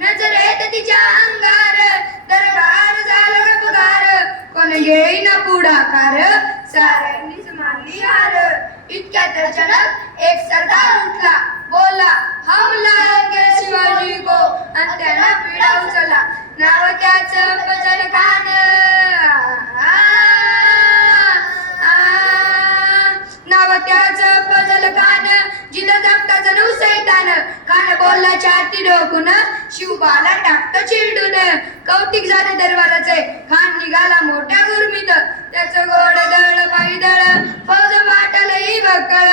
नजर येत तिच्या अंगार. दरबार झालं गपगार. कोण घेईन पुढाकार? साऱ्यांनीच मानली हार. इतक्यात अचानक एक सरदार उठला. बोला हम लाएंगे शिवाजी को. आणि त्याला पिढा उचलला. नाव त्याचं फजल खान. नाव त्याचं फजल खान. जिथं जगता जणू सैतान. खान बोलला साठी डोकून शिवबाला टाकत चिरडून. कौतिक झाले दरबाराचे खान निघाला मोठ्या गुरमीत. त्याचं गोड दळ पैदळ फौज वाटलही बकळ.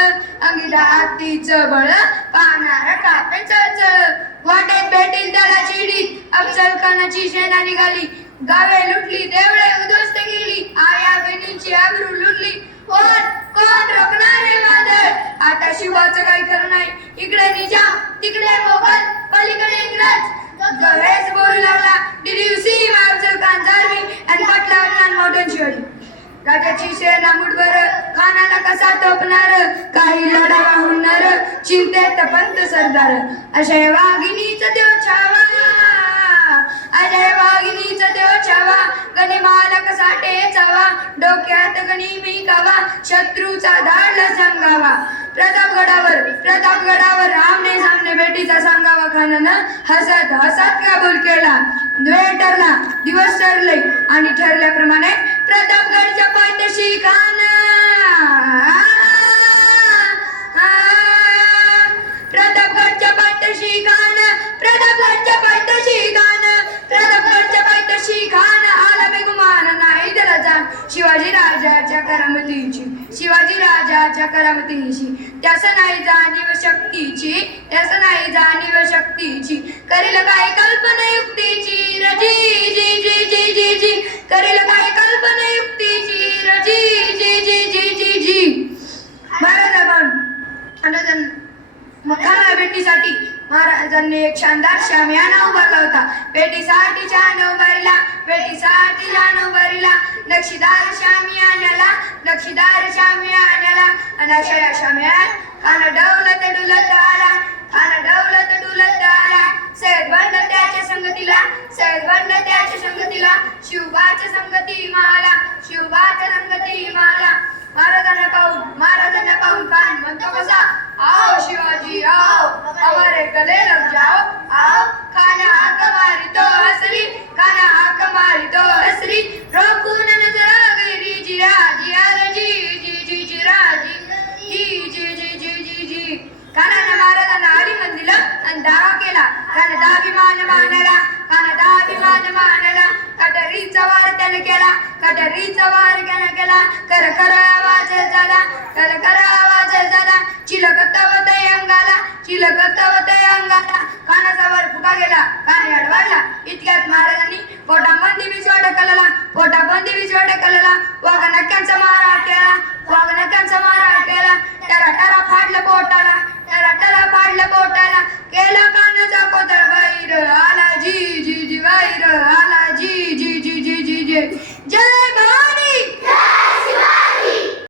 अंगिला हातीचं बळ पाहणार कापे चळचळ. वाटेत भेटील त्याला चिडीत अफजल खानाची सेना निघाली. गावे लुटली देवळे उद्ध्वस्त गेली तिकडे मोगल पलीकडे इंग्रज. गवेज बोलू लागला डिड दिवशी अफजल खान जारवी अँड पटला खान मोठं शिवाजी राजाची सेना मुठभर खानाला कसा तोपणार? काही लढावा होणार चिंते तपंत सरदार. अशय वाघिनीच देव छावा. अजय वाघिनीच देव छावा. गणी मालक साठे चावा डोक्यात गणी मी कावा. शत्रूचा धाडला सांगावा. प्रतापगडावर प्रतापगडावर खानानं हसात हसात काबूल केला. वेळ ठरला दिवस ठरले आणि ठरल्याप्रमाणे प्रतापगडच्या पायथ्याशी खान राजाच्या करामतींची शिवाजी राजाच्या करामतींची त्यास नाही जाणीव शक्तीची त्यास नाही जाणीव शक्तीची. करेल काय कल्पना युक्तीची रजी जी जी जी जी जी. करेल काय कल्पना युक्तीची रजी जी जी जी जी जी. महाराजांना अनुदान भेटीसाठी महाराजांनी एक शानदार शामियाना उभारला होता. भेटीसाठी छान उभारला नक्षीदार शामी शामियानाला नक्षीदार शामी आणि अशा या शामियान खाना डवलत डुलत आला खान डवलत डुलत आला. सैद बंड त्याच्या संगतीला सैद बंड त्याच्या संगतीला शिवबाच्या संगती माला शिवबाच्या संगती माला. महाराजांना पाहून महाराजांना पाहून खान म्हणतो कसा? आओ शिवाजी आओ. हमारे कलेला दाभिमान मानला खान मानला कटरीचा वार त्याने केला कटरीचा वार त्याने केला कर कर आवाज झाला कर कर आवाज झाला चिलकतवत अंगाला चिलकतवत अंगाला कानाचा वर फुका गेला कान अडवाडला इतक्यात महाराजांनी पोटामध्ये विसवा ढकलला पोटामध्ये विसवा ढकलला वाघनक्यांचा मारा केला वाघनक्यांचा मारा केला त्याला टरा फाडलं पोटाला त्याला टरा फाडलं पोटाला. केलं का